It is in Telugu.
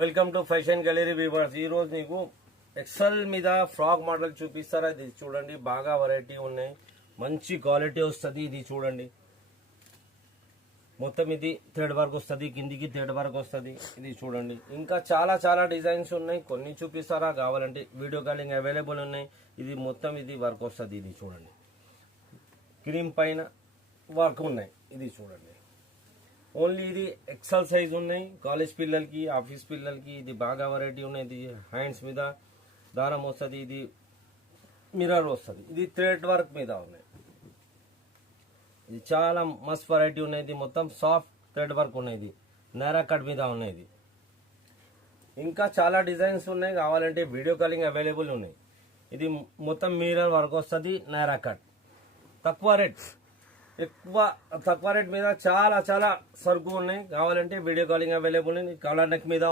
Welcome to fashion gallery viewers. ఈ రోజు నీకు ఎక్సెల్ మీద ఫ్రాక్ మోడల్ చూపిస్తారా? ఇది చూడండి, బాగా వెరైటీ ఉన్నాయి, మంచి క్వాలిటీ వస్తుంది. ఇది చూడండి, మొత్తం ఇది థ్రెడ్ వర్క్ వస్తుంది, కిందికి థ్రెడ్ వర్క్ వస్తుంది. ఇది చూడండి, ఇంకా చాలా చాలా డిజైన్స్ ఉన్నాయి. కొన్ని చూపిస్తారా? కావాలంటే వీడియో కాలింగ్ అవైలబుల్ ఉన్నాయి. ఇది మొత్తం ఇది వర్క్ వస్తుంది. ఇది చూడండి, క్రీమ్ పైన వర్క్ ఉన్నాయి. ఇది చూడండి, ఓన్లీ ఇది ఎక్సెల్ సైజ్ ఉన్నాయి. కాలేజ్ పిల్లలకి, ఆఫీస్ పిల్లలకి ఇది బాగా వెరైటీ ఉన్నాయి. ఇది హ్యాండ్స్ మీద దారం వస్తుంది, ఇది మిర్రర్ వస్తుంది, ఇది థ్రెడ్ వర్క్ మీద ఉన్నాయి. ఇది చాలా మస్త్ వెరైటీ ఉన్నాయి. ఇది మొత్తం సాఫ్ట్ థ్రెడ్ వర్క్ ఉన్నాయి. ఇది నేరా కట్ మీద ఉన్నాయి. ఇది ఇంకా చాలా డిజైన్స్ ఉన్నాయి. కావాలంటే వీడియో కాలింగ్ అవైలబుల్ ఉన్నాయి. ఇది మొత్తం మిర్రర్ వర్క్ వస్తుంది, నేరా కట్, తక్కువ రేట్ మీద చాలా చాలా సరుకు ఉన్నాయి. కావాలంటే వీడియో కాలింగ్ అవైలబుల్ ఉంది. కాలర్ నెక్ మీద